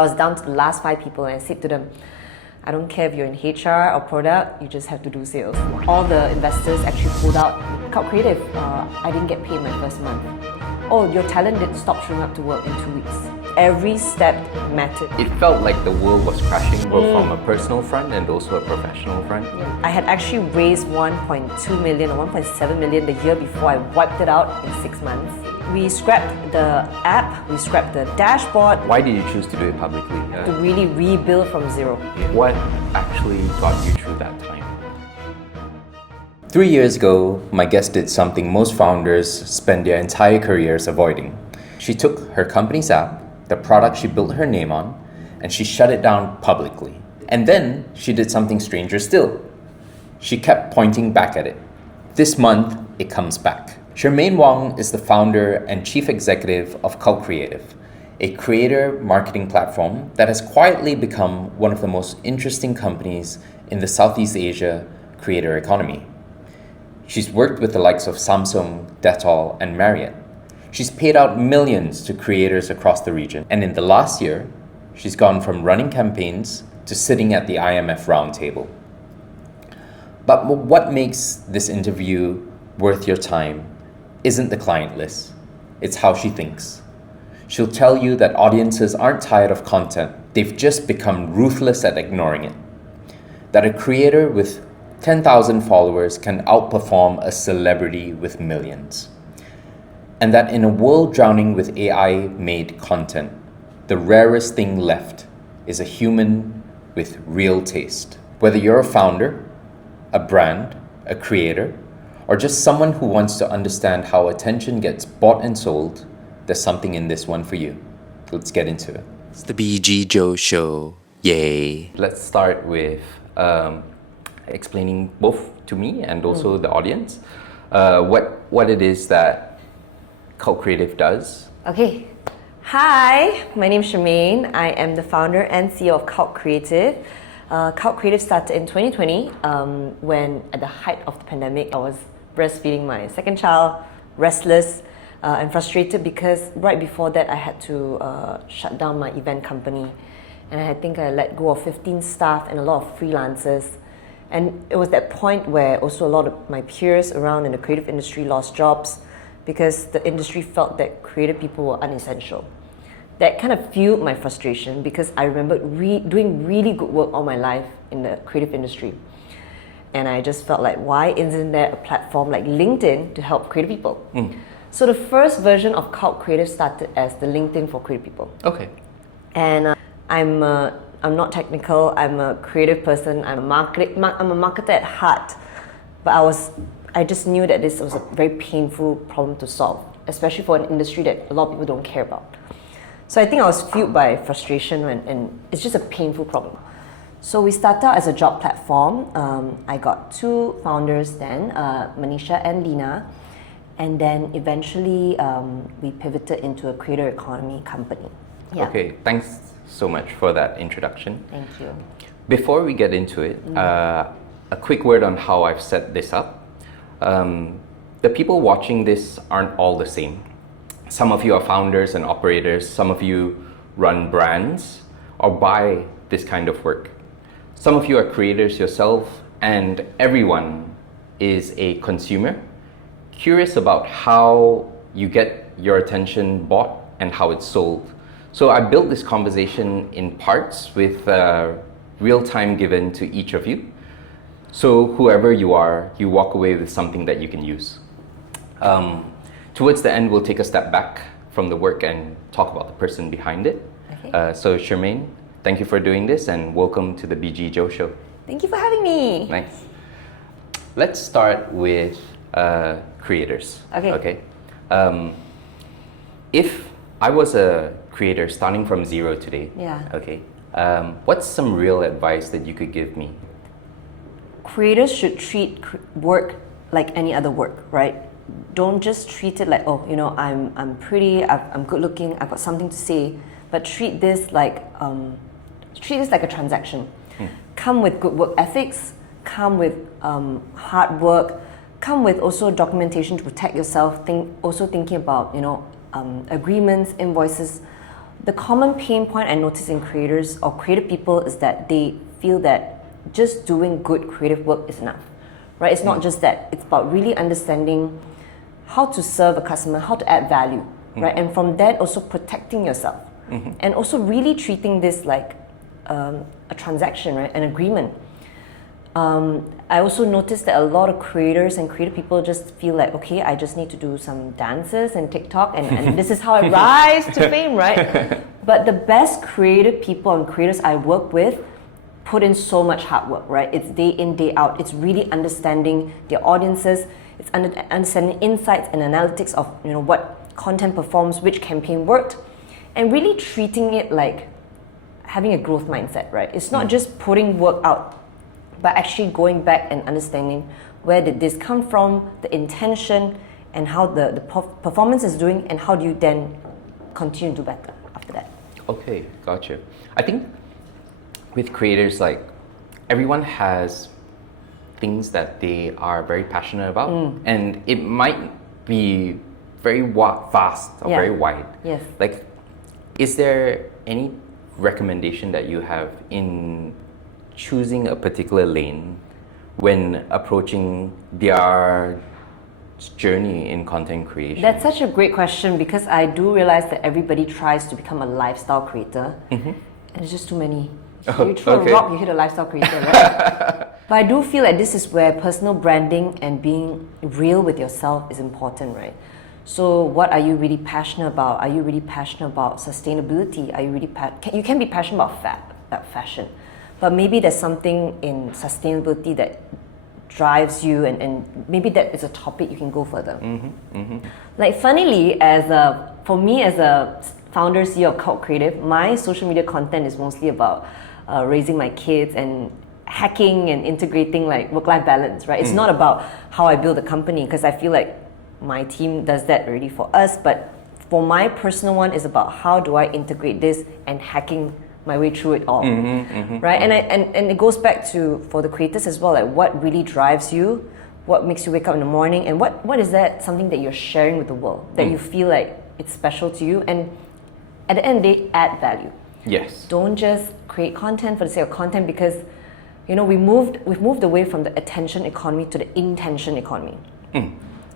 I was down to the last 5 people and I said to them, I don't care if you're in HR or product, you just have to do sales. All the investors actually pulled out. Cult Creative, I didn't get paid my first month. Oh, your talent did stop showing up to work in 2 weeks. Every step mattered. It felt like the world was crashing, both from a personal front and also a professional front. Yeah. I had actually raised 1.2 million or 1.7 million the year before I wiped it out in 6 months. We scrapped the app, we scrapped the dashboard. Why did you choose to do it publicly? To really rebuild from zero. What actually got you through that time? 3 years ago, my guest did something most founders spend their entire careers avoiding. She took her company's app, the product she built her name on, and she shut it down publicly. And then she did something stranger still. She kept pointing back at it. This month, it comes back. Shermaine Wong is the founder and chief executive of Cult Creative, a creator marketing platform that has quietly become one of the most interesting companies in the Southeast Asia creator economy. She's worked with the likes of Samsung, Dettol, and Marriott. She's paid out millions to creators across the region. And in the last year, she's gone from running campaigns to sitting at the IMF roundtable. But what makes this interview worth your time isn't the client list. It's how she thinks. She'll tell you that audiences aren't tired of content. They've just become ruthless at ignoring it. That a creator with 10,000 followers can outperform a celebrity with millions. And that in a world drowning with AI-made content, the rarest thing left is a human with real taste. Whether you're a founder, a brand, a creator, or just someone who wants to understand how attention gets bought and sold, there's something in this one for you. Let's get into it. It's the BG.JO show. Yay. Let's start with explaining both to me and also the audience what it is that Cult Creative does. Okay. Hi, my name is Shermaine. I am the founder and CEO of Cult Creative. Cult Creative started in 2020 when at the height of the pandemic, I was breastfeeding my second child, restless and frustrated because right before that I had to shut down my event company. And I think I let go of 15 staff and a lot of freelancers. And it was that point where also a lot of my peers around in the creative industry lost jobs because the industry felt that creative people were unessential. That kind of fueled my frustration because I remember doing really good work all my life in the creative industry. And I just felt like, why isn't there a platform like LinkedIn to help creative people? So the first version of Cult Creative started as the LinkedIn for creative people. Okay. And I'm not technical, I'm a creative person, I'm a marketer at heart. But I just knew that this was a very painful problem to solve, especially for an industry that a lot of people don't care about. So I think I was fueled by frustration and it's just a painful problem. So we started out as a job platform. I got 2 founders then, Manisha and Lina. And then eventually we pivoted into a creator economy company. Yeah. Okay, thanks so much for that introduction. Thank you. Before we get into it, a quick word on how I've set this up. The people watching this aren't all the same. Some of you are founders and operators, some of you run brands or buy this kind of work. Some of you are creators yourself, and everyone is a consumer, curious about how you get your attention bought and how it's sold. So I built this conversation in parts with real time given to each of you. So whoever you are, you walk away with something that you can use. Towards the end, we'll take a step back from the work and talk about the person behind it. Okay. So Shermaine, thank you for doing this and welcome to the BG.JO show. Thank you for having me. Nice. Let's start with creators. Okay. If I was a creator starting from zero today, what's some real advice that you could give me? Creators should treat work like any other work, right? Don't just treat it like, oh, you know, I'm pretty, I'm good looking, I've got something to say, but treat this like a transaction. Come with good work ethics, come with hard work, come with also documentation to protect yourself. Also thinking about, you know, agreements, invoices, the common pain point I notice in creators or creative people is that they feel that just doing good creative work is enough, right? It's not just that. It's about really understanding how to serve a customer, how to add value, right? And from that, also protecting yourself. And also really treating this like a transaction, right? An agreement. I also noticed that a lot of creators and creative people just feel like, okay, I just need to do some dances and TikTok and this is how I rise to fame, right? But the best creative people and creators I work with put in so much hard work, right? It's day in, day out. It's really understanding their audiences. It's understanding insights and analytics of what content performs, which campaign worked, and really treating it like having a growth mindset, right? It's not just putting work out, but actually going back and understanding where did this come from, the intention, and how the performance is doing, and how do you then continue to do better after that. Okay, gotcha. I think with creators, like everyone has things that they are very passionate about, and it might be very vast or very wide. Yes. Like, is there any recommendation that you have in choosing a particular lane when approaching their journey in content creation? That's such a great question, because I do realize that everybody tries to become a lifestyle creator, and there's just too many. You throw a rock, you hit a lifestyle creator, right? But I do feel like this is where personal branding and being real with yourself is important, right? So what are you really passionate about? Are you really passionate about sustainability? Are you really you can be passionate about fashion, but maybe there's something in sustainability that drives you, and maybe that is a topic you can go further. Like funnily, for me as a founder CEO of Cult Creative, my social media content is mostly about raising my kids and hacking and integrating like work-life balance, right? It's not about how I build a company, because I feel like my team does that already for us, but for my personal one is about how do I integrate this and hacking my way through it all, right? And it goes back to, for the creators as well, like what really drives you, what makes you wake up in the morning, and what is that something that you're sharing with the world that you feel like it's special to you, and at the end they add value. Yes. Don't just create content for the sake of content, because we've moved away from the attention economy to the intention economy.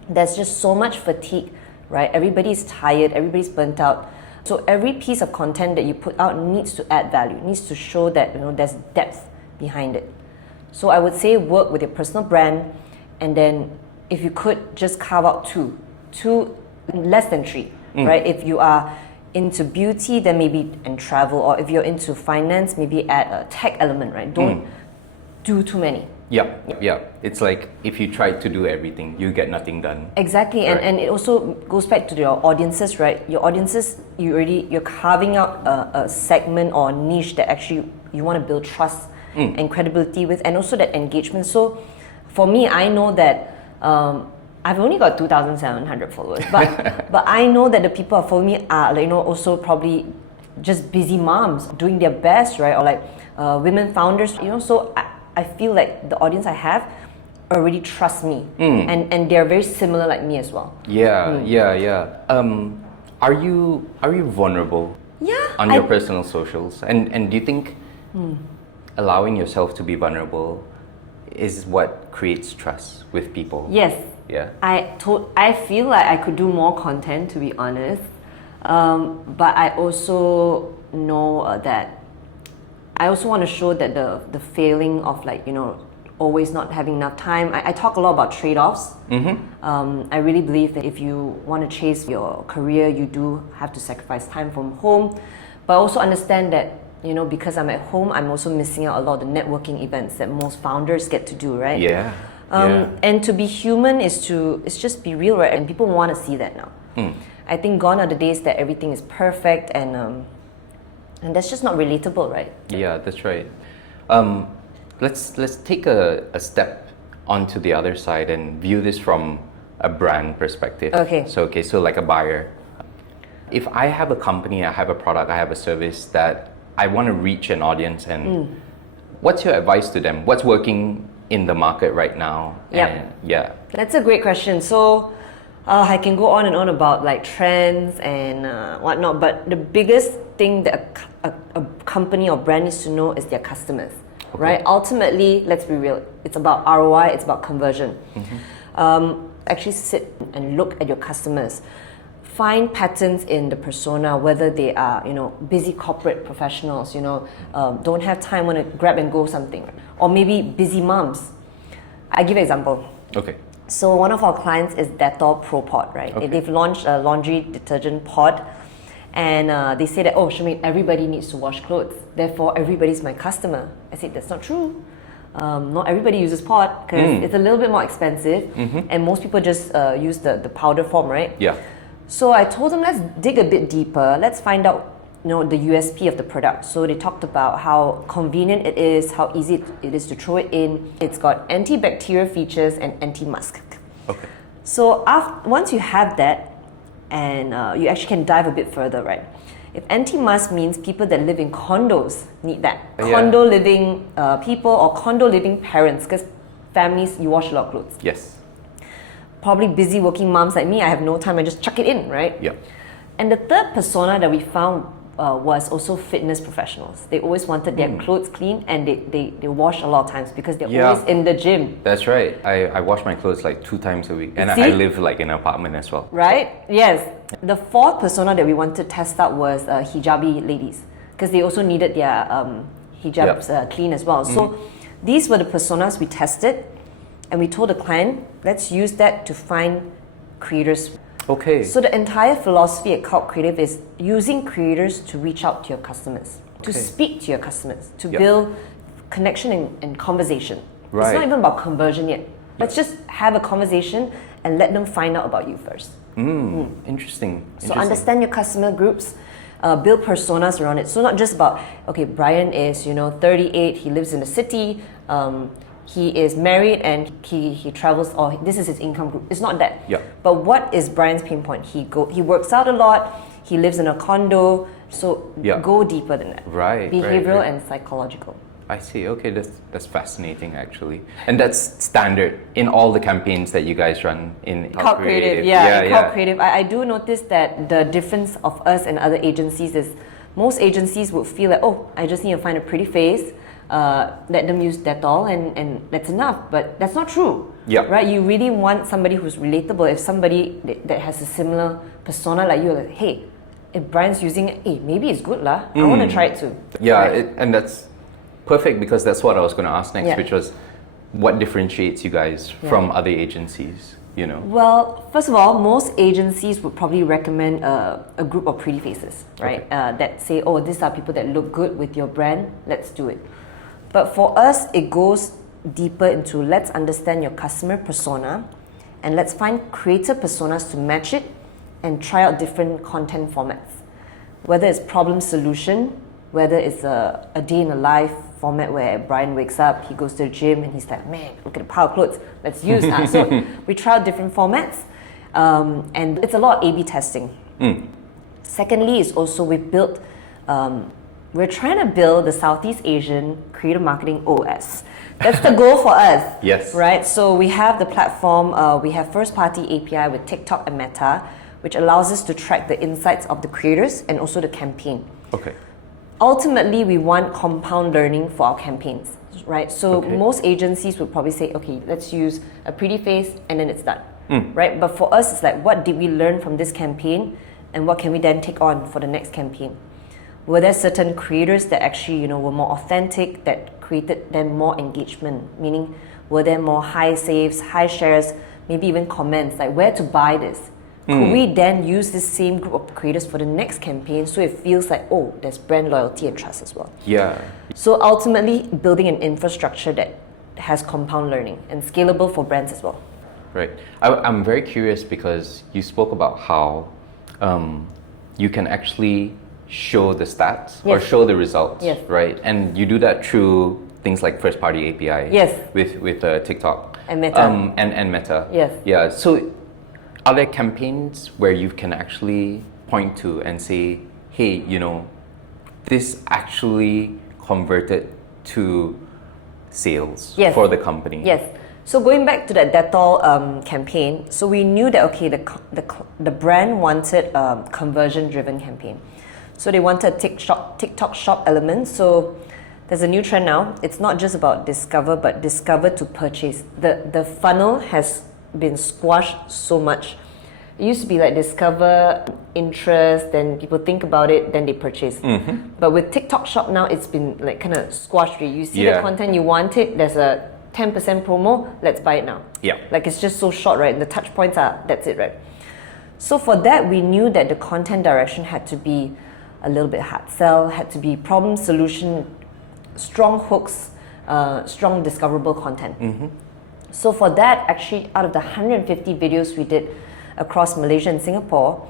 There's just so much fatigue, right? Everybody's tired, everybody's burnt out. So every piece of content that you put out needs to add value, needs to show that there's depth behind it. So I would say work with your personal brand, and then if you could just carve out two less than three, right? If you are into beauty, then maybe and travel, or if you're into finance, maybe add a tech element, right? Don't do too many. Yeah. It's like if you try to do everything, you get nothing done. Exactly, Right. and it also goes back to your audiences, right? Your audiences, you're carving out a segment or niche that actually you want to build trust and credibility with, and also that engagement. So, for me, I know that I've only got 2,700 followers, but I know that the people who follow me are also probably just busy moms doing their best, right? Or like women founders, So I feel like the audience I have already trust me, and they're very similar like me as well. Yeah. Are you vulnerable? Yeah. On your personal socials, and do you think allowing yourself to be vulnerable is what creates trust with people? Yes. Yeah. I feel like I could do more content, to be honest, but I also know that I also want to show that the failing of always not having enough time. I talk a lot about trade-offs. I really believe that if you want to chase your career, you do have to sacrifice time from home, but also understand that because I'm at home, I'm also missing out a lot of the networking events that most founders get to do, right? Yeah. And to be human is just be real, right? And people want to see that now. I think gone are the days that everything is perfect, and that's just not relatable, right? Yeah, that's right. Let's take a step onto the other side and view this from a brand perspective. Okay. So like a buyer. If I have a company, I have a product, I have a service that I want to reach an audience, and what's your advice to them? What's working in the market right now? Yep. And yeah. That's a great question. So I can go on and on about like trends and whatnot, but the biggest thing that a company or brand needs to know is their customers, right? Ultimately, let's be real, it's about ROI, it's about conversion. Actually sit and look at your customers. Find patterns in the persona, whether they are, busy corporate professionals, don't have time, want to grab and go something, or maybe busy moms. I give you an example. Okay. So one of our clients is Dettol Pro Pod, right? Okay. They've launched a laundry detergent pod, and they say that, oh, Shermaine, everybody needs to wash clothes, therefore everybody's my customer. I said, that's not true. Not everybody uses pod because it's a little bit more expensive, and most people just use the powder form, right? Yeah. So I told them, let's dig a bit deeper. Let's find out, the USP of the product. So they talked about how convenient it is, how easy it is to throw it in. It's got antibacterial features and anti-musk. Okay. So once you have that, and you actually can dive a bit further, right? If anti-musk means people that live in condos need that. Condo living people or condo living parents, because families, you wash a lot of clothes. Yes. Probably busy working moms like me, I have no time, I just chuck it in, right? Yeah. And the third persona that we found was also fitness professionals. They always wanted their clothes clean, and they wash a lot of times because they're always in the gym. That's right. I wash my clothes like 2 times a week, and See? I live like in an apartment as well. Right? Yes. The fourth persona that we wanted to test out was hijabi ladies, because they also needed their hijabs clean as well. So these were the personas we tested, and we told the client, let's use that to find creators. Okay. So the entire philosophy at Cult Creative is using creators to reach out to your customers, to speak to your customers, to build connection and conversation. Right. It's not even about conversion yet. Let's just have a conversation and let them find out about you first. Interesting. So understand your customer groups, build personas around it. So not just about, okay, Brian is 38, he lives in the city, he is married and he travels, or this is his income group. It's not that. Yeah. But what is Brian's pain point? He works out a lot, he lives in a condo, so go deeper than that. Right. Behavioral and psychological. I see. Okay, that's fascinating actually, and that's standard in all the campaigns that you guys run in Cult Creative. Cult Creative. I do notice that the difference of us and other agencies is most agencies would feel like, oh, I just need to find a pretty face, let them use Dettol and that's enough. But that's not true. Yeah. Right? You really want somebody who's relatable. If somebody that has a similar persona like you, like, hey, if Brian's using it, hey, maybe it's good lah. I want to try it too. Yeah, right? and that's perfect because that's what I was going to ask next, which was what differentiates you guys from other agencies, Well, first of all, most agencies would probably recommend a group of pretty faces, right? That say, oh, these are people that look good with your brand, let's do it. But for us, it goes deeper into let's understand your customer persona and let's find creator personas to match it and try out different content formats. Whether it's problem solution, whether it's a day in a life format where Brian wakes up, he goes to the gym and he's like, man, look at the pile of clothes, let's use that. So we try out different formats, and it's a lot of A/B testing. Secondly, is also we're trying to build the Southeast Asian creative marketing OS. That's the goal for us. Yes. Right? So we have the platform, we have first-party API with TikTok and Meta, which allows us to track the insights of the creators and also the campaign. Okay. Ultimately, we want compound learning for our campaigns, right? So most agencies would probably say, okay, let's use a pretty face and then it's done, right? But for us, it's like, what did we learn from this campaign and what can we then take on for the next campaign? Were there certain creators that actually, were more authentic, that created them more engagement? Meaning, were there more high saves, high shares, maybe even comments, like where to buy this? Could we then use this same group of creators for the next campaign so it feels like, oh, there's brand loyalty and trust as well? Yeah. So ultimately, building an infrastructure that has compound learning and scalable for brands as well. Right. I'm very curious because you spoke about how you can actually show the stats or show the results, right? And you do that through things like first-party API with TikTok and Meta. And Meta. Yes. Yeah. So are there campaigns where you can actually point to and say, hey, this actually converted to sales for the company? Yes. So going back to that Dettol campaign, so we knew that okay, the brand wanted a conversion-driven campaign. So they wanted TikTok shop element. So there's a new trend now. It's not just about discover, but discover to purchase. The funnel has been squashed so much. It used to be like discover, interest, then people think about it, then they purchase. But with TikTok shop now, it's been like kind of squashed. You see the content, you want it, there's a 10% promo, let's buy it now. Yeah. Like it's just so short, right? The touch points are, that's it, right? So for that, we knew that the content direction had to be a little bit hard sell, had to be problem solution, strong hooks, strong discoverable content. So for that, actually, out of the 150 videos we did across Malaysia and Singapore,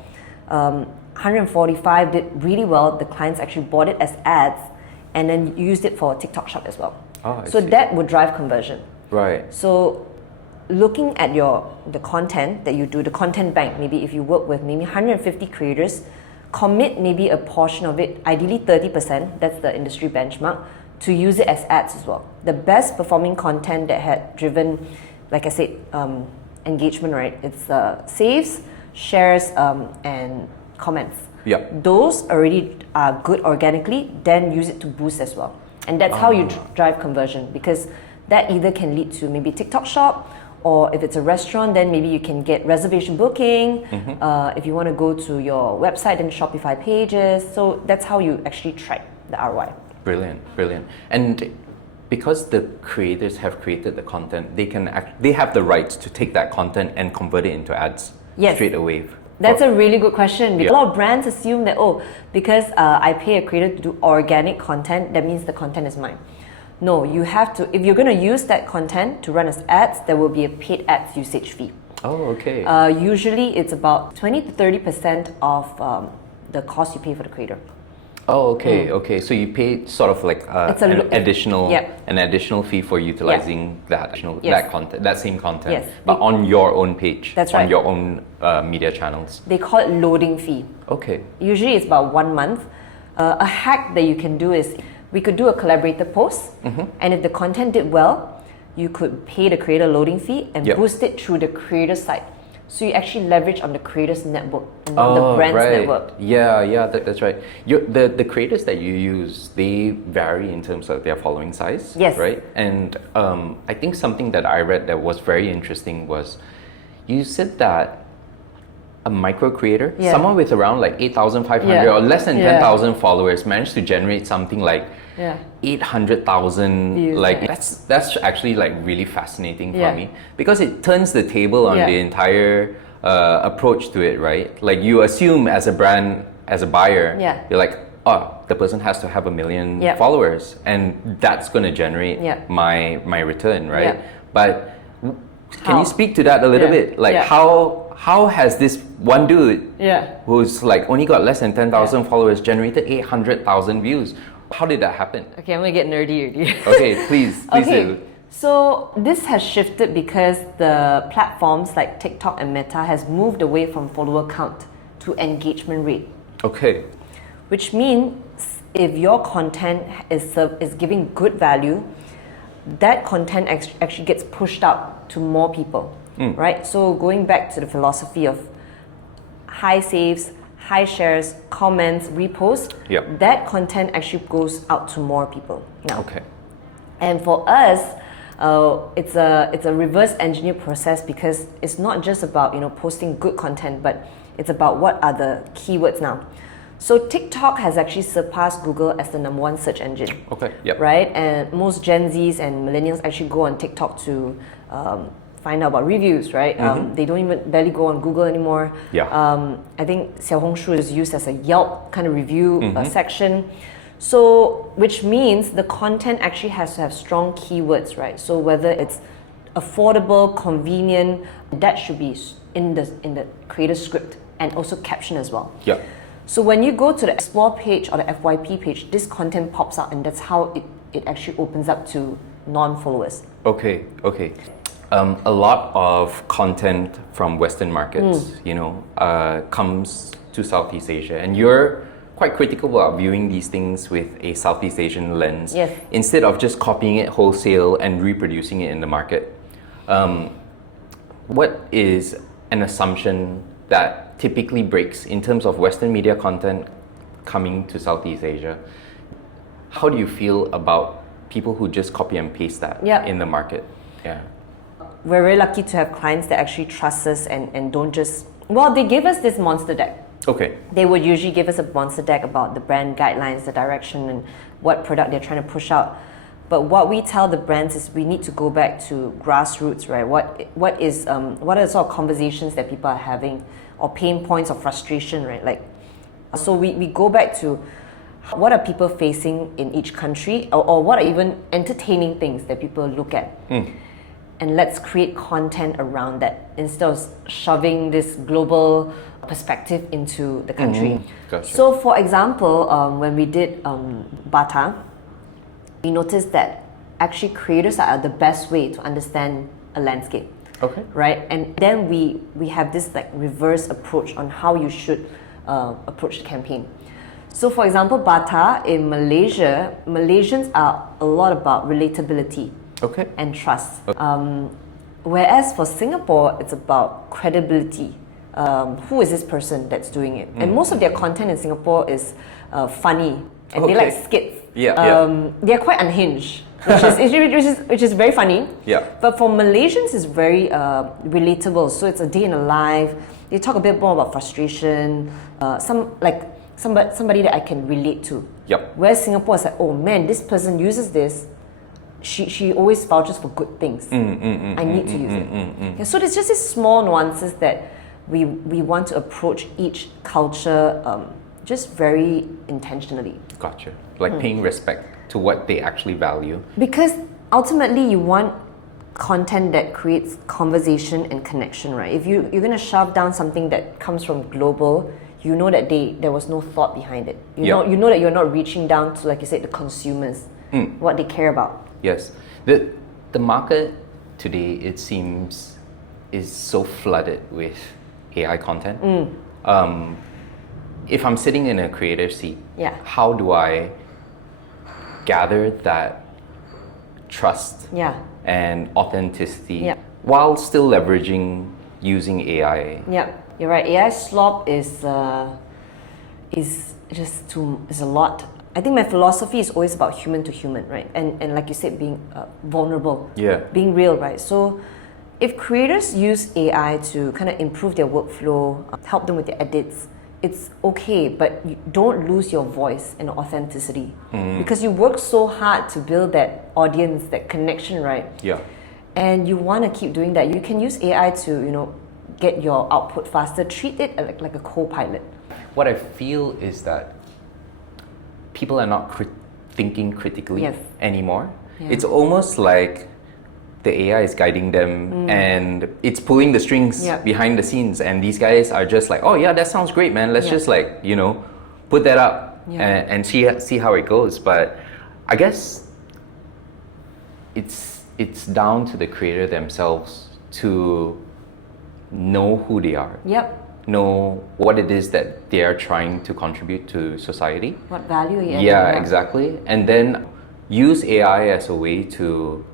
145 did really well. The clients actually bought it as ads and then used it for TikTok shop as well. So that would drive conversion. Right. So looking at the content that you do, the content bank, maybe if you work with maybe 150 creators, commit maybe a portion of it, ideally 30%, that's the industry benchmark, to use it as ads as well. The best performing content that had driven, like I said, engagement, right? It's saves, shares, and comments. Yeah. Those already are good organically, then use it to boost as well. And that's how you drive conversion, because that either can lead to maybe TikTok shop, or if it's a restaurant, then maybe you can get reservation booking. If you want to go to your website, then Shopify pages. So that's how you actually track the ROI. Brilliant. And because the creators have created the content, they have the rights to take that content and convert it into ads straight away. That's a really good question. A lot of brands assume that, because I pay a creator to do organic content, that means the content is mine. No, you have to, if you're going to use that content to run as ads, there will be a paid ads usage fee. Oh, okay. Usually it's about 20 to 30% of the cost you pay for the creator. Oh, okay. So you pay sort of like an additional fee for utilizing that content, that same content, but on your own page, on your own media channels. They call it loading fee. Okay. Usually it's about 1 month. A hack that you can do is, we could do a collaborator post, and if the content did well, you could pay the creator loading fee and boost it through the creator site. So you actually leverage on the creators' network and not the brand's network. Yeah, that's right. The creators that you use, they vary in terms of their following size, right? And I think something that I read that was very interesting was, you said that a micro creator, someone with around like 8,500 or less than 10,000 followers, managed to generate something like 800,000 views. Like that's actually like really fascinating for me, because it turns the table on the entire approach to it, right? Like you assume as a brand, as a buyer, you're like, the person has to have 1 million followers, and that's going to generate my return, right? But can you speak to that a little bit? Like how has this one dude who's like only got less than 10,000 followers generated 800,000 views? How did that happen? Okay, I'm gonna get nerdy already. Okay, please do. So this has shifted because the platforms like TikTok and Meta has moved away from follower count to engagement rate. Okay. Which means if your content is giving good value, that content actually gets pushed out to more people, right? So going back to the philosophy of high saves, high shares, comments, reposts, that content actually goes out to more people now. Okay. And for us, it's a reverse engineer process, because it's not just about posting good content, but it's about what are the keywords now. So TikTok has actually surpassed Google as the #1 search engine. Okay. Right, and most Gen Zs and millennials actually go on TikTok to find out about reviews, right? They don't even barely go on Google anymore. I think Xiaohongshu is used as a Yelp kind of review section. So, which means the content actually has to have strong keywords, right? So whether it's affordable, convenient, that should be in the creator script and also caption as well. So when you go to the explore page or the FYP page, this content pops out, and that's how it actually opens up to non-followers. Okay. A lot of content from Western markets, comes to Southeast Asia, and you're quite critical about viewing these things with a Southeast Asian lens, instead of just copying it wholesale and reproducing it in the market. What is an assumption that typically breaks in terms of Western media content coming to Southeast Asia? How do you feel about people who just copy and paste that in the market? Yeah. We're very lucky to have clients that actually trust us and don't just... Well, they give us this monster deck. Okay. They would usually give us a monster deck about the brand guidelines, the direction, and what product they're trying to push out. But what we tell the brands is we need to go back to grassroots, right? What are the sort of conversations that people are having, or pain points of frustration, right? Like, so we go back to what are people facing in each country, or what are even entertaining things that people look at. And let's create content around that instead of shoving this global perspective into the country. Gotcha. So for example, when we did Bata, we noticed that actually creators are the best way to understand a landscape. Okay. Right? And then we have this like reverse approach on how you should approach the campaign. So for example, Bata in Malaysia, Malaysians are a lot about relatability. Okay. And trust. Whereas for Singapore, it's about credibility. Who is this person that's doing it? And most of their content in Singapore is funny, and they like skits. They're quite unhinged, which is very funny. Yeah. But for Malaysians, it's very relatable. So it's a day in a life. They talk a bit more about frustration. Somebody that I can relate to. Yep. Whereas Singapore is like, oh man, this person uses this. She always vouches for good things. I need to use it. Yeah, so there's just these small nuances that we want to approach each culture just very intentionally. Gotcha. Like paying respect to what they actually value. Because ultimately you want content that creates conversation and connection, right? If you're going to shove down something that comes from global, you know that there was no thought behind it. You know that you're not reaching down to, like you said, the consumers, what they care about. Yes. The market today, it seems, is so flooded with AI content. If I'm sitting in a creative seat, how do I gather that trust and authenticity while still leveraging using AI? Yeah, you're right. AI slop is a lot. I think my philosophy is always about human to human, right? And like you said, being vulnerable, being real, right? So if creators use AI to kind of improve their workflow, help them with their edits, it's okay, but you don't lose your voice and authenticity because you work so hard to build that audience, that connection, right? Yeah. And you want to keep doing that. You can use AI to, get your output faster. Treat it like a co-pilot. What I feel is that people are not thinking critically anymore. Yeah. It's almost like the AI is guiding them and it's pulling the strings behind the scenes, and these guys are just like, oh yeah, that sounds great, man. Let's just put that up and see how it goes. But I guess it's down to the creator themselves to know who they are. Know what it is that they are trying to contribute to society. What value you add. Yeah, exactly. And then use AI as a way to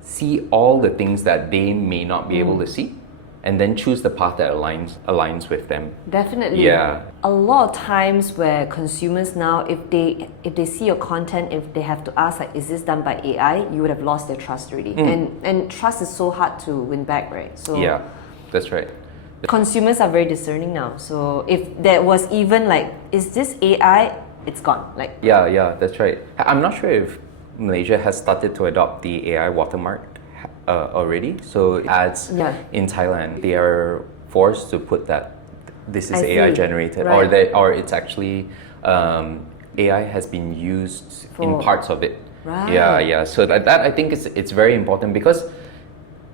see all the things that they may not be able to see, and then choose the path that aligns with them. Definitely. Yeah. A lot of times where consumers now, if they see your content, if they have to ask like, is this done by AI, you would have lost their trust already. And trust is so hard to win back, right? So yeah, that's right. Consumers are very discerning now. So if there was even like, is this AI? It's gone. Like yeah, that's right. I'm not sure if Malaysia has started to adopt the AI watermark already. So ads in Thailand, they are forced to put that this is AI generated, or it's actually AI has been used in parts of it. Right. Yeah. So that I think it's very important because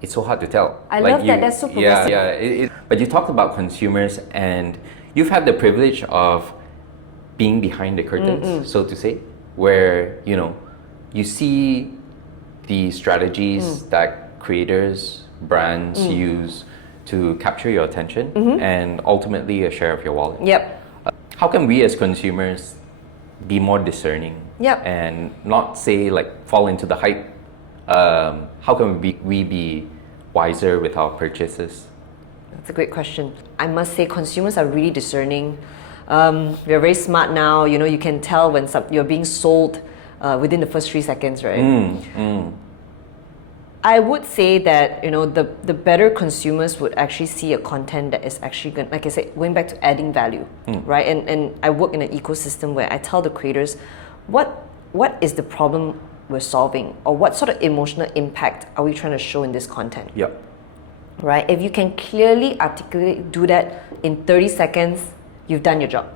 it's so hard to tell. I love that. That's so progressive. Yeah. But you talked about consumers, and you've had the privilege of being behind the curtains, so to say, where you see the strategies that creators, brands use to capture your attention and ultimately a share of your wallet. Yep. How can we as consumers be more discerning and not say fall into the hype How can we be wiser with our purchases? That's a great question. I must say consumers are really discerning. We're very smart now. You know, you can tell when you're being sold within the first 3 seconds, right? I would say that, you know, the better consumers would actually see a content that is actually good, like I said, going back to adding value, right? And I work in an ecosystem where I tell the creators what is the problem we're solving, or what sort of emotional impact are we trying to show in this content? Yep. Right? If you can clearly articulate, do that in 30 seconds, you've done your job.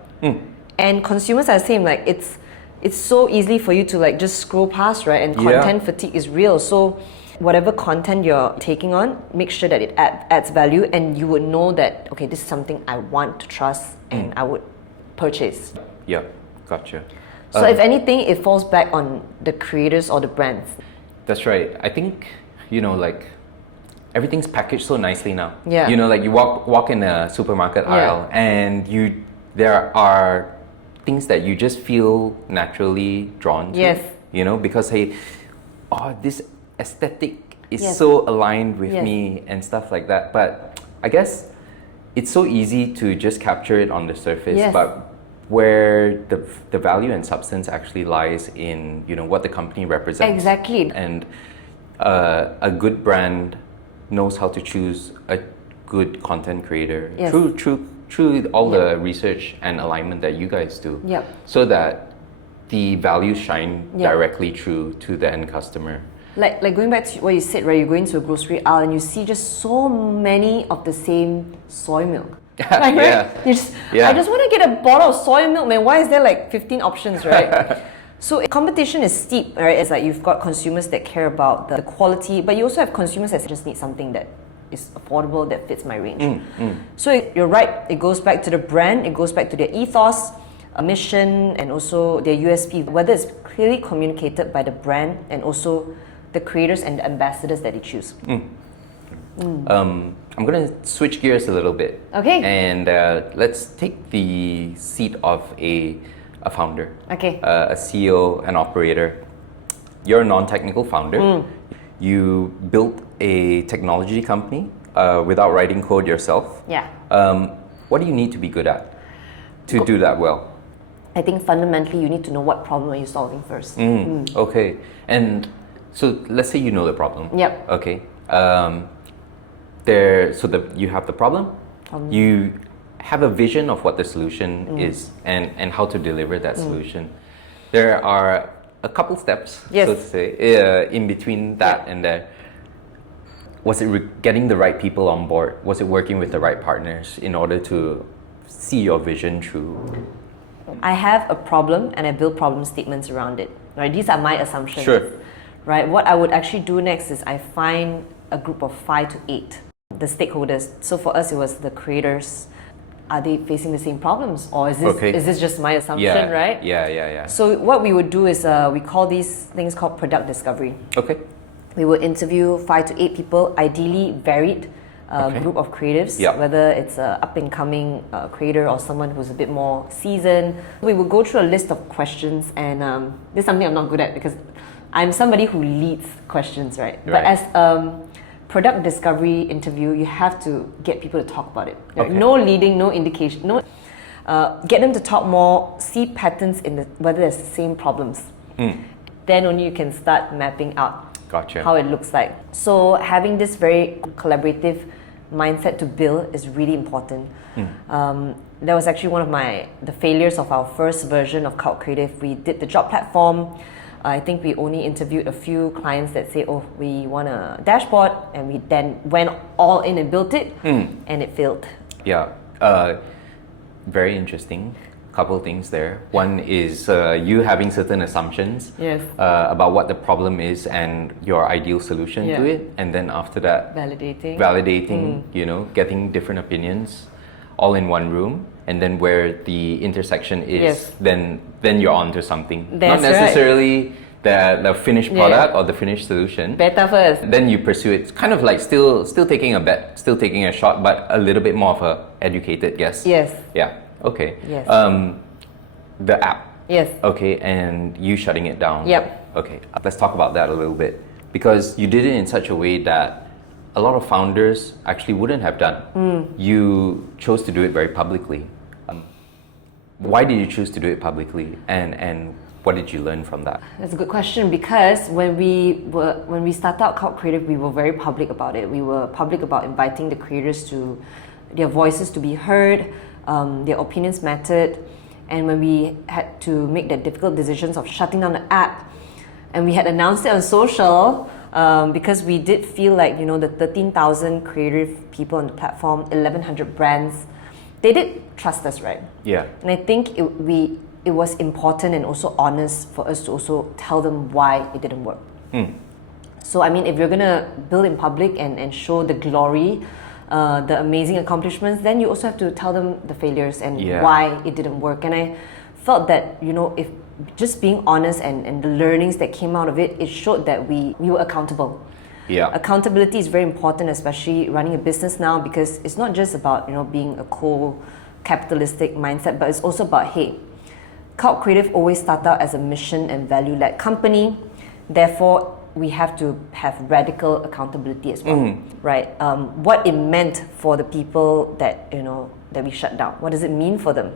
And consumers are the same, like it's so easy for you to like just scroll past, right? And content fatigue is real. So whatever content you're taking on, make sure that it adds value, and you would know that, okay, this is something I want to trust and I would purchase. Yeah, gotcha. So if anything, it falls back on the creators or the brands. That's right. I think, you know, like everything's packaged so nicely now. Yeah. You know, like you walk in a supermarket aisle and there are things that you just feel naturally drawn to. Yes. You know, because hey, this aesthetic is so aligned with me and stuff like that. But I guess it's so easy to just capture it on the surface, but where the value and substance actually lies in, you know, what the company represents. Exactly. And a good brand knows how to choose a good content creator through all the research and alignment that you guys do. So that the values shine directly through to the end customer. Like going back to what you said, right? You're going to a grocery aisle and you see just so many of the same soy milk. Like, right? I just want to get a bottle of soy milk, man. Why is there like 15 options, right? So competition is steep, right? It's like you've got consumers that care about the quality, but you also have consumers that just need something that is affordable, that fits my range. So you're right, it goes back to the brand, it goes back to their ethos, a mission, and also their USP, whether it's clearly communicated by the brand and also the creators and the ambassadors that they choose. I'm going to switch gears a little bit. Okay. And let's take the seat of a founder. Okay. A CEO, an operator. You're a non-technical founder. You built a technology company without writing code yourself. Yeah. What do you need to be good at to do that well? I think fundamentally you need to know what problem are you solving first. Okay. And so let's say you know the problem. Yep. Okay. You have the problem. You have a vision of what the solution is and how to deliver that solution. There are a couple steps, so to say, in between that and there. Was it getting the right people on board? Was it working with the right partners in order to see your vision through? I have a problem and I build problem statements around it. Right? These are my assumptions. Sure. Right? What I would actually do next is I find a group of 5 to 8, the stakeholders. So for us, it was the creators. Are they facing the same problems, or is this just my assumption, right? Yeah. So what we would do is we call these things called product discovery. Okay. We would interview 5 to 8 people, ideally varied group of creatives, whether it's an up-and-coming creator or someone who's a bit more seasoned. We would go through a list of questions, and this is something I'm not good at because I'm somebody who leads questions, right? But as product discovery interview, you have to get people to talk about it. Right? No leading, no indication, get them to talk more, see patterns in whether there's the same problems. Then only you can start mapping out how it looks like. So having this very collaborative mindset to build is really important. That was actually one of the failures of our first version of Cult Creative. We did the job platform. I think we only interviewed a few clients that say, oh, we want a dashboard, and we then went all in and built it, and it failed. Yeah, very interesting. Couple things there. One is you having certain assumptions about what the problem is and your ideal solution to it, and then after that, validating, you know, getting different opinions, all in one room. And then where the intersection is, then you're onto something. Not necessarily the finished product or the finished solution. Beta first. Then you pursue it. It's kind of like still taking a bet, still taking a shot, but a little bit more of a educated guess. Yes. Yeah. Okay. Yes. The app. Yes. Okay, and you shutting it down. Yep. Okay. Let's talk about that a little bit. because you did it in such a way that a lot of founders actually wouldn't have done. You chose to do it very publicly. Why did you choose to do it publicly, and what did you learn from that? That's a good question, because when we started out Cult Creative, we were very public about it. We were public about inviting the creators to their voices to be heard, their opinions mattered, and when we had to make the difficult decisions of shutting down the app, and we had announced it on social, because we did feel like, you know, the 13,000 creative people on the platform, 1,100 brands, they did trust us, right? Yeah. And I think it was important and also honest for us to also tell them why it didn't work. So I mean, if you're gonna build in public and show the glory, the amazing accomplishments, then you also have to tell them the failures and why it didn't work. And I felt that, you know, if just being honest and the learnings that came out of it, it showed that we were accountable. Yeah. Accountability is very important, especially running a business now, because it's not just about, you know, being a cool capitalistic mindset, but it's also about, hey, Cult Creative always started out as a mission and value-led company. Therefore, we have to have radical accountability as well, right? What it meant for the people that, you know, that we shut down. What does it mean for them?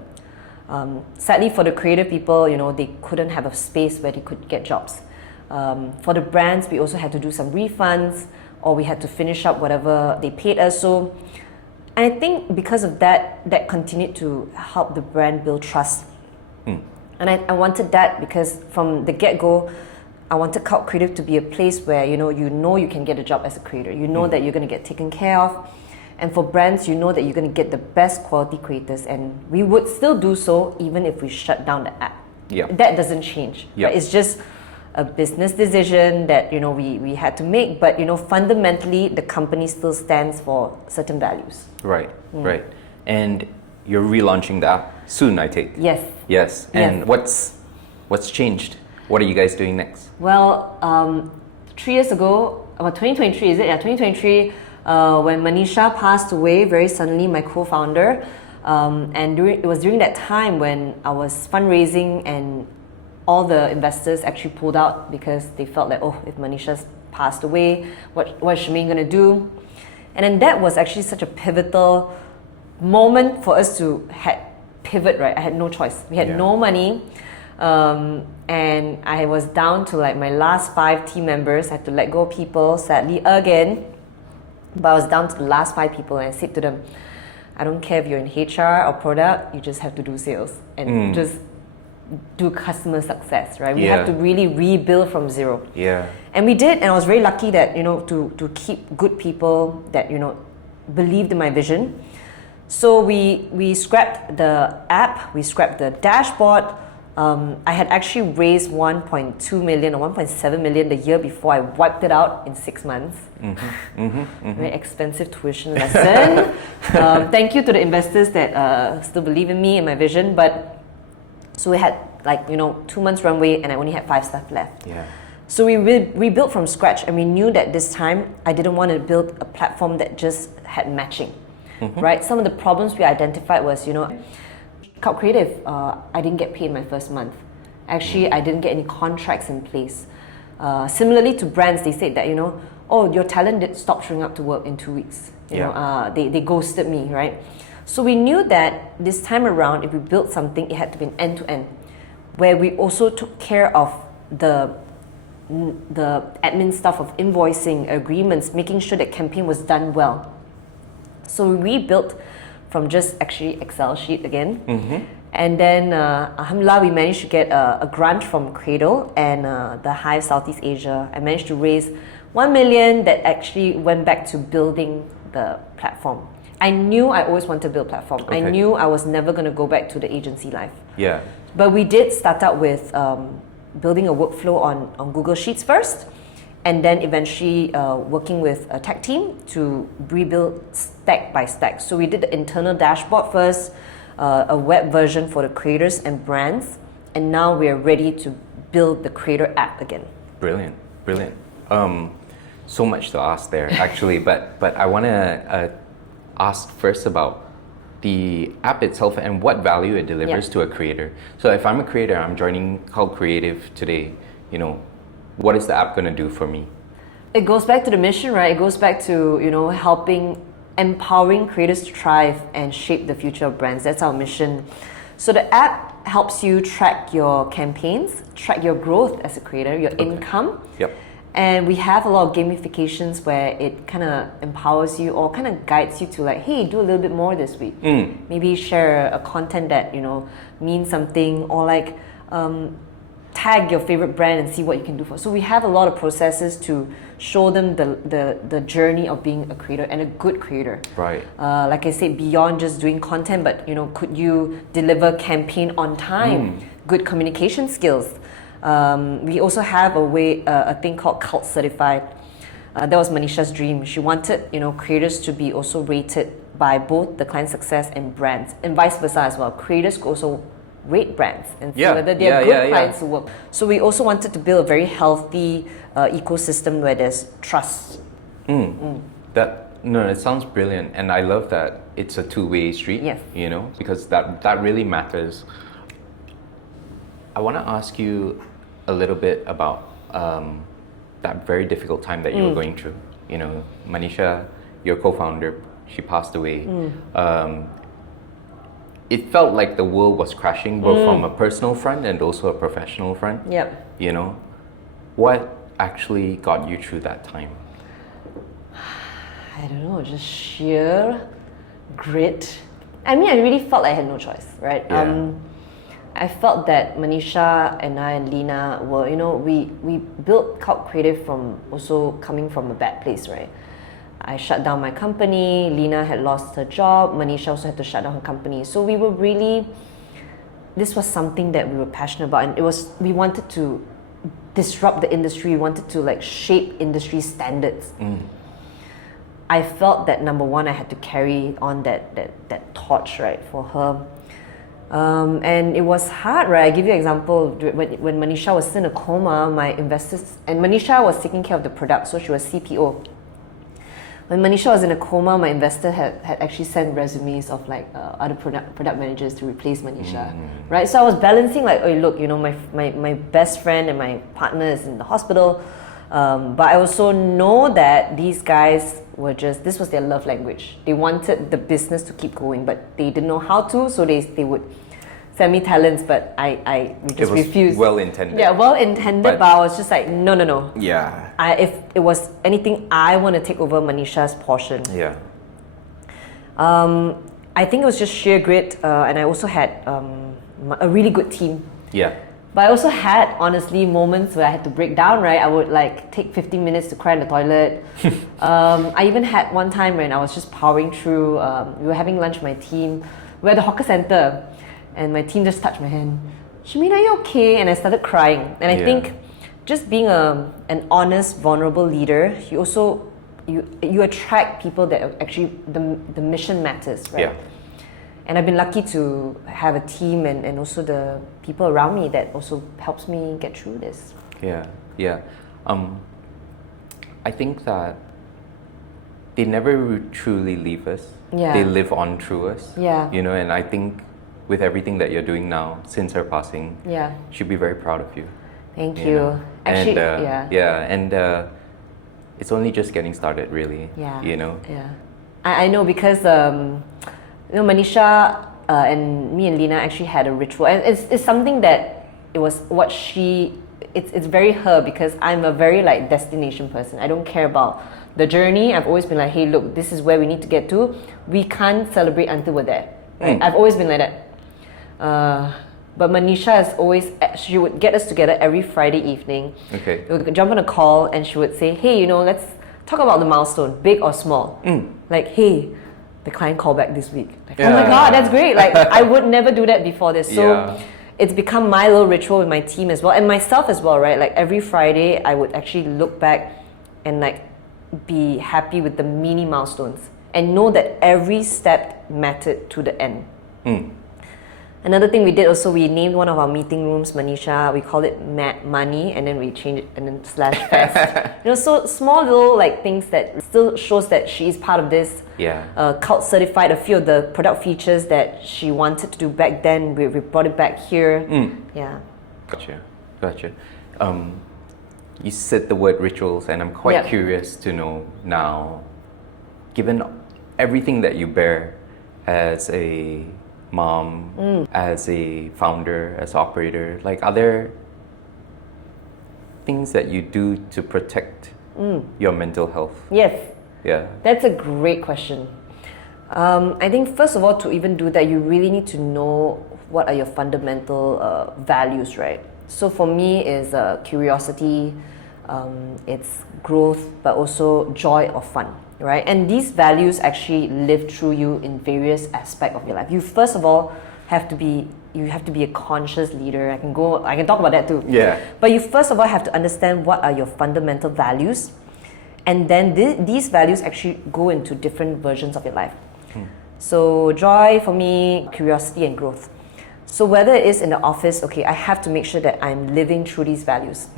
Sadly, for the creative people, you know, they couldn't have a space where they could get jobs. For the brands, we also had to do some refunds, or we had to finish up whatever they paid us. So, and I think because of that, that continued to help the brand build trust. And I wanted that because from the get-go, I wanted Cult Creative to be a place where, you know you can get a job as a creator. You know that you're going to get taken care of. And for brands, you know that you're going to get the best quality creators. And we would still do so even if we shut down the app. Yeah. That doesn't change. Yeah. Right? It's just a business decision that, you know, we had to make. But, you know, fundamentally, the company still stands for certain values. Right, right. And you're relaunching the app soon, I take. Yes. Yes. And what's changed? What are you guys doing next? Well, 3 years ago, about 2023, is it? Yeah, 2023, when Manisha passed away very suddenly, my co-founder, and it was during that time when I was fundraising and all the investors actually pulled out because they felt like, oh, if Manisha's passed away, what is Shermaine going to do? And then that was actually such a pivotal moment for us to pivot, right? I had no choice. We had no money. And I was down to like my last 5 team members. I had to let go of people, sadly, again. But I was down to the last 5 people, and I said to them, I don't care if you're in HR or product, you just have to do sales and just do customer success, right? We have to really rebuild from zero. Yeah. And we did, and I was very lucky that, you know, to keep good people that, you know, believed in my vision. So we scrapped the app, we scrapped the dashboard. I had actually raised 1.2 million or 1.7 million the year before. I wiped it out in 6 months. Very expensive tuition lesson. Thank you to the investors that still believe in me and my vision. But so we had 2 months runway, and I only had 5 staff left. Yeah. So we rebuilt from scratch, and we knew that this time I didn't want to build a platform that just had matching, right? Some of the problems we identified was, Cult Creative, I didn't get paid my first month. Actually, I didn't get any contracts in place. Similarly to brands, they said that, oh, your talent did stop showing up to work in 2 weeks. They ghosted me, right? So we knew that this time around, if we built something, it had to be an end-to-end, where we also took care of the admin stuff of invoicing, agreements, making sure that campaign was done well. So we rebuilt from just actually Excel sheet again. And then, alhamdulillah, we managed to get a grant from Cradle and the Hive Southeast Asia. I managed to raise 1 million that actually went back to building the platform. I knew I always wanted to build a platform. Okay. I knew I was never going to go back to the agency life. Yeah. But we did start out with building a workflow on Google Sheets first, and then eventually working with a tech team to rebuild stack by stack. So we did the internal dashboard first, a web version for the creators and brands, and now we're ready to build the creator app again. Brilliant. So much to ask there, actually, but I want to ask first about the app itself and what value it delivers to a creator. So if I'm a creator, I'm joining Cult Creative today, what is the app going to do for me? It goes back to the mission, right? It goes back to, helping, empowering creators to thrive and shape the future of brands. That's our mission. So the app helps you track your campaigns, track your growth as a creator, your income. Yep. And we have a lot of gamifications where it kind of empowers you or kind of guides you to like, hey, do a little bit more this week. Maybe share a content that, means something, or like tag your favorite brand and see what you can do for. So we have a lot of processes to show them the journey of being a creator and a good creator. Right. Like I said, beyond just doing content, but could you deliver campaign on time? Good communication skills. We also have a thing called Cult Certified. That was Manisha's dream. She wanted creators to be also rated by both the client success and brands, and vice versa as well. Creators could also rate brands and see whether they're good clients to work. So we also wanted to build a very healthy ecosystem where there's trust. It sounds brilliant, and I love that it's a two-way street. Yes. Because that really matters. I want to ask you a little bit about that very difficult time that you were going through. Manisha, your co-founder, she passed away. It felt like the world was crashing, both from a personal front and also a professional front. Yep. What actually got you through that time? I don't know, just sheer grit. I mean, I really felt like I had no choice, right? Yeah. I felt that Manisha and I and Lena were, we built Cult Creative from also coming from a bad place, right? I shut down my company, Lena had lost her job, Manisha also had to shut down her company. So we were really, this was something that we were passionate about, and we wanted to disrupt the industry, we wanted to like shape industry standards. I felt that number one, I had to carry on that torch, right, for her. And it was hard, right? I give you an example. When Manisha was still in a coma, my investors, and Manisha was taking care of the product, so she was CPO. When Manisha was in a coma, my investor had actually sent resumes of like other product managers to replace Manisha, right? So I was balancing like, oh look, my best friend and my partner is in the hospital, but I also know that these guys were this was their love language. They wanted the business to keep going, but they didn't know how to, so they would send me talents, but I just refused. Well intended. Yeah, well intended, but I was just like, no. Yeah. If it was anything, I want to take over Manisha's portion. Yeah. I think it was just sheer grit, and I also had a really good team. Yeah. But I also had, honestly, moments where I had to break down, right? I would like take 15 minutes to cry in the toilet. I even had one time when I was just powering through, we were having lunch with my team. We're at the hawker center, and my team just touched my hand. Shermaine, are you okay? And I started crying. And I think just being an honest, vulnerable leader, you also, you attract people that actually, the mission matters, right? Yeah. And I've been lucky to have a team and also the people around me that also helps me get through this. Yeah. I think that they never truly leave us. Yeah. They live on through us. Yeah. And I think with everything that you're doing now, since her passing, Yeah. you should be very proud of you. Thank you. Actually, and it's only just getting started, really. Yeah. Yeah. I know because Manisha and me and Lena actually had a ritual, and it's something that it was what it's very her, because I'm a very like destination person. I don't care about the journey. I've always been like, hey, look, this is where we need to get to. We can't celebrate until we're there. Right? I've always been like that. But Manisha is always, she would get us together every Friday evening. Okay. We would jump on a call and she would say, hey, let's talk about the milestone, big or small. Like, hey, the client called back this week. Like, oh my God, that's great. Like, I would never do that before this. So it's become my little ritual with my team as well, and myself as well, right? Like every Friday, I would actually look back and like be happy with the mini milestones and know that every step mattered to the end. Another thing we did also, we named one of our meeting rooms Manisha. We called it Money, and then we changed it and then /fest. So small little like things that still shows that she is part of this. Yeah. Cult certified a few of the product features that she wanted to do back then. We brought it back here. Yeah. Gotcha. you said the word rituals, and I'm quite Yeah. curious to know now, given everything that you bear as a mom, as a founder, as operator, like, are there things that you do to protect your mental health? Yes. Yeah. That's a great question. I think first of all, to even do that, you really need to know what are your fundamental values, right? So for me, is curiosity, it's growth, but also joy or fun, right? And these values actually live through you in various aspects of your life. You first of all have to be a conscious leader. I can talk about that too. Yeah. But you first of all have to understand what are your fundamental values, and then these values actually go into different versions of your life. So joy for me, curiosity and growth. So whether it is in the office, okay, I have to make sure that I'm living through these values.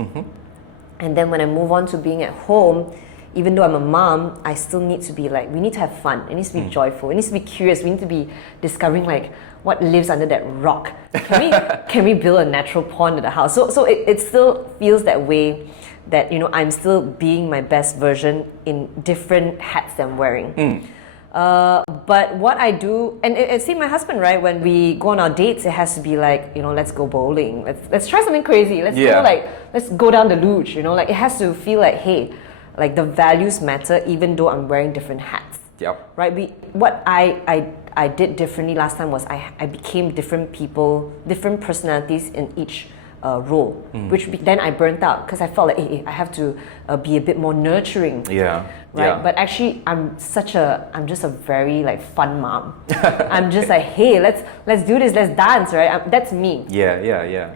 And then when I move on to being at home, even though I'm a mom, I still need to be like, we need to have fun. It needs to be joyful. It needs to be curious. We need to be discovering like what lives under that rock. Can we build a natural pond in the house? So it still feels that way, that, you know, I'm still being my best version in different hats that I'm wearing. But what I do, and see my husband, right, when we go on our dates, it has to be like, you know, let's go bowling. Let's try something crazy. Let's go down the luge, you know, like it has to feel like, hey, like the values matter even though I'm wearing different hats. Yep. Right? What I did differently last time was I became different people, different personalities in each role, which then I burnt out because I felt like, hey, I have to be a bit more nurturing. Yeah. Right, Yeah. but actually, I'm just a very like fun mom. I'm just like, hey, let's do this, let's dance, right? That's me. Yeah.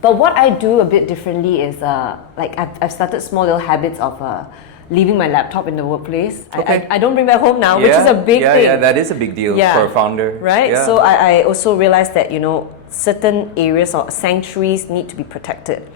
But what I do a bit differently is like I've started small little habits of leaving my laptop in the workplace. Okay. I don't bring back home now, which is a big thing. Yeah, that is a big deal for a founder. Right? Yeah. So I also realized that, you know, certain areas or sanctuaries need to be protected.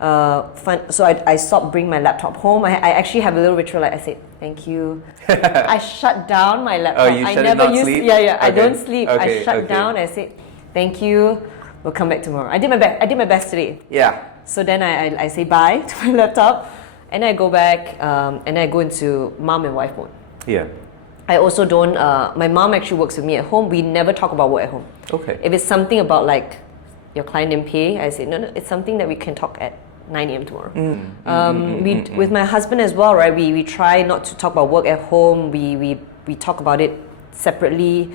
So I stopped bringing my laptop home. I actually have a little ritual, like I said, thank you. I shut down my laptop. Oh, you I shut it, never not use sleep? I Okay. don't sleep. Okay, I shut okay. down, I said, thank you. We'll come back tomorrow. I did my best today. Yeah. So then I say bye to my laptop, and I go back and I go into mom and wife mode. Yeah. I also don't, my mom actually works with me at home. We never talk about work at home. Okay. If it's something about like your client didn't pay, I say, no, it's something that we can talk at 9 a.m. tomorrow. With my husband as well, right? We try not to talk about work at home. We talk about it separately.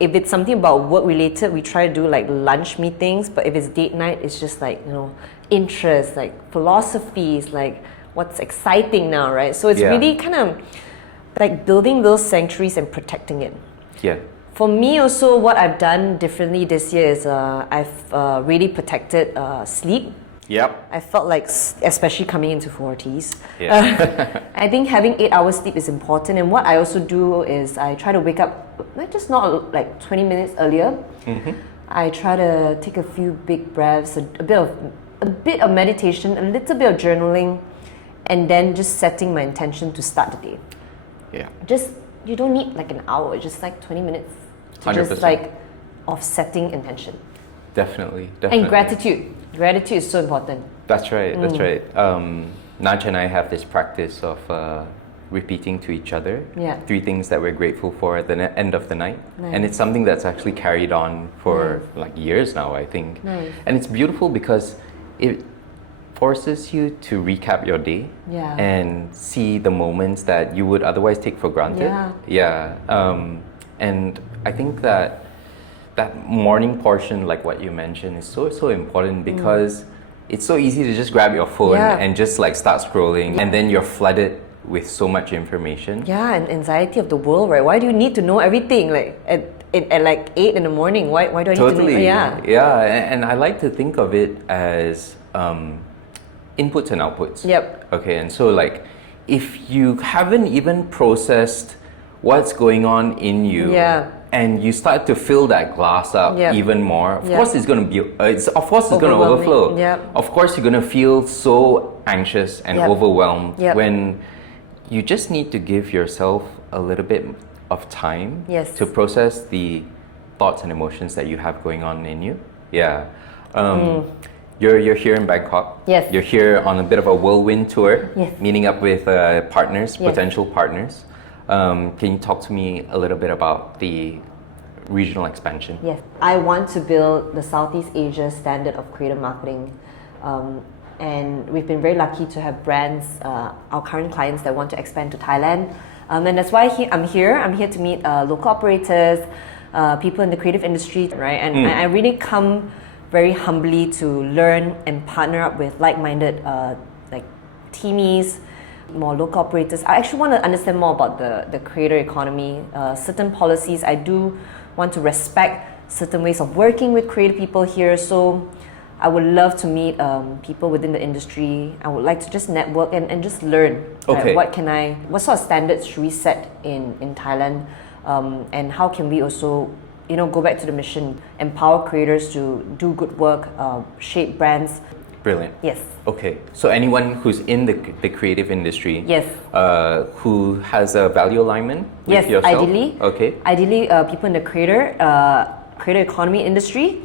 If it's something about work related, we try to do like lunch meetings. But if it's date night, it's just like, you know, interests, like philosophies, like what's exciting now, right? So it's really kind of like building those sanctuaries and protecting it. Yeah. For me also, what I've done differently this year is I've really protected sleep. Yep. I felt like, especially coming into 40s, Yeah. I think having 8 hours sleep is important. And what I also do is I try to wake up, not like 20 minutes earlier. I try to take a few big breaths, a bit of meditation, a little bit of journaling, and then just setting my intention to start the day. Yeah. You don't need like an hour, just like 20 minutes to 100%. just like of setting intention. Definitely. And gratitude. Gratitude is so important. That's right. Naj and I have this practice of repeating to each other 3 things that we're grateful for at the end of the night. Nice. And it's something that's actually carried on for like years now, I think. Nice. And it's beautiful because it forces you to recap your day and see the moments that you would otherwise take for granted. And I think that morning portion, like what you mentioned, is so important because it's so easy to just grab your phone and just like start scrolling, and then you're flooded with so much information. Yeah, and anxiety of the world, right? Why do you need to know everything? Like at like 8 in the morning, why do I need to know? Yeah, and I like to think of it as inputs and outputs. Yep. Okay, and so like if you haven't even processed what's going on in you, and you start to fill that glass up even more, of course it's going to be it's going to overflow. Of course you're going to feel so anxious and overwhelmed when you just need to give yourself a little bit of time to process the thoughts and emotions that you have going on in you. You're here in Bangkok. Yes. You're here on a bit of a whirlwind tour. Yes. Meeting up with partners, Yes. potential partners. Can you talk to me a little bit about the regional expansion? Yes, I want to build the Southeast Asia standard of creative marketing. And we've been very lucky to have brands, our current clients that want to expand to Thailand. And that's why I'm here. I'm here to meet local operators, people in the creative industry, right? And I really come very humbly to learn and partner up with like-minded like teamies, more local operators. I actually want to understand more about the creator economy, certain policies. I do want to respect certain ways of working with creative people here. So I would love to meet people within the industry. I would like to just network and just learn. Okay. Right? What sort of standards should we set in Thailand? And how can we also, go back to the mission, empower creators to do good work, shape brands. Brilliant. Yes. Okay, so anyone who's in the creative industry, Yes. Who has a value alignment with Yes, yourself? ideally. Okay. Ideally, people in the creator economy industry.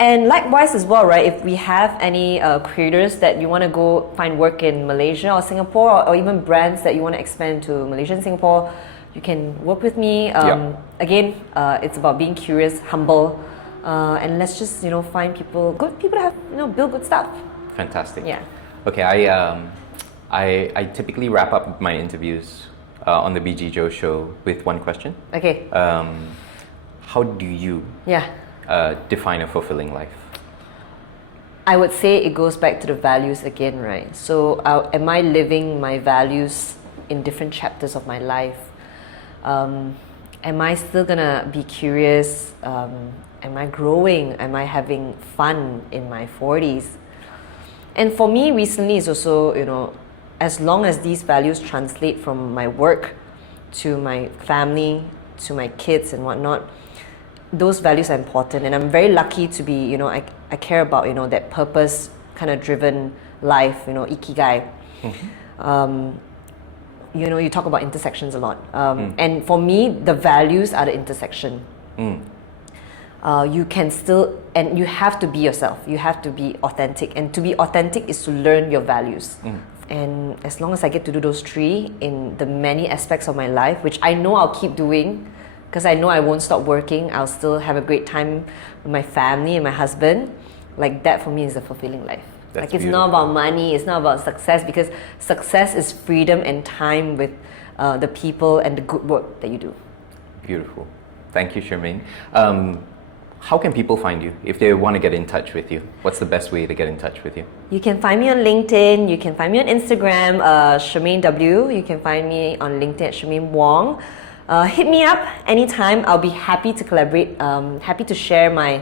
And likewise as well, right? If we have any creators that you want to go find work in Malaysia or Singapore, or even brands that you want to expand to Malaysia and Singapore, you can work with me. Again, it's about being curious, humble, and let's just find good people to have build good stuff. Fantastic. Yeah. Okay, I typically wrap up my interviews on the BG.JO show with one question. Okay. How do you define a fulfilling life? I would say it goes back to the values again, right? So am I living my values in different chapters of my life? Am I still gonna be curious? Am I growing? Am I having fun in my 40s? And for me recently is also, as long as these values translate from my work to my family, to my kids and whatnot, those values are important. And I'm very lucky to be, I care about, that purpose kind of driven life, ikigai. You talk about intersections a lot. And for me, the values are the intersection. You can still, and you have to be yourself. You have to be authentic. And to be authentic is to learn your values. And as long as I get to do those three in the many aspects of my life, which I know I'll keep doing, because I know I won't stop working, I'll still have a great time with my family and my husband. Like that for me is a fulfilling life. That's it's not about money, it's not about success, because success is freedom and time with the people and the good work that you do. Beautiful. Thank you, Shermaine. How can people find you if they want to get in touch with you? What's the best way to get in touch with you? You can find me on LinkedIn, you can find me on Instagram, Shermaine W. You can find me on LinkedIn at Shermaine Wong. Hit me up anytime. I'll be happy to collaborate, happy to share my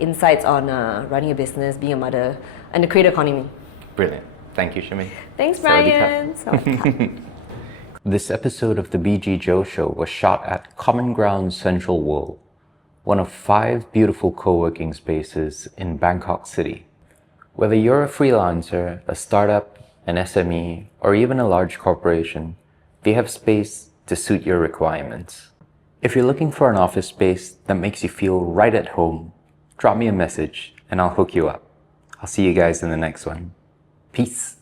insights on running a business, being a mother, and the creator economy. Brilliant. Thank you, Shermaine. Thanks, Brian. This episode of the BG.JO show was shot at Common Ground Central World, one of 5 beautiful co-working spaces in Bangkok City. Whether you're a freelancer, a startup, an SME, or even a large corporation, they have space to suit your requirements. If you're looking for an office space that makes you feel right at home, drop me a message and I'll hook you up. I'll see you guys in the next one. Peace.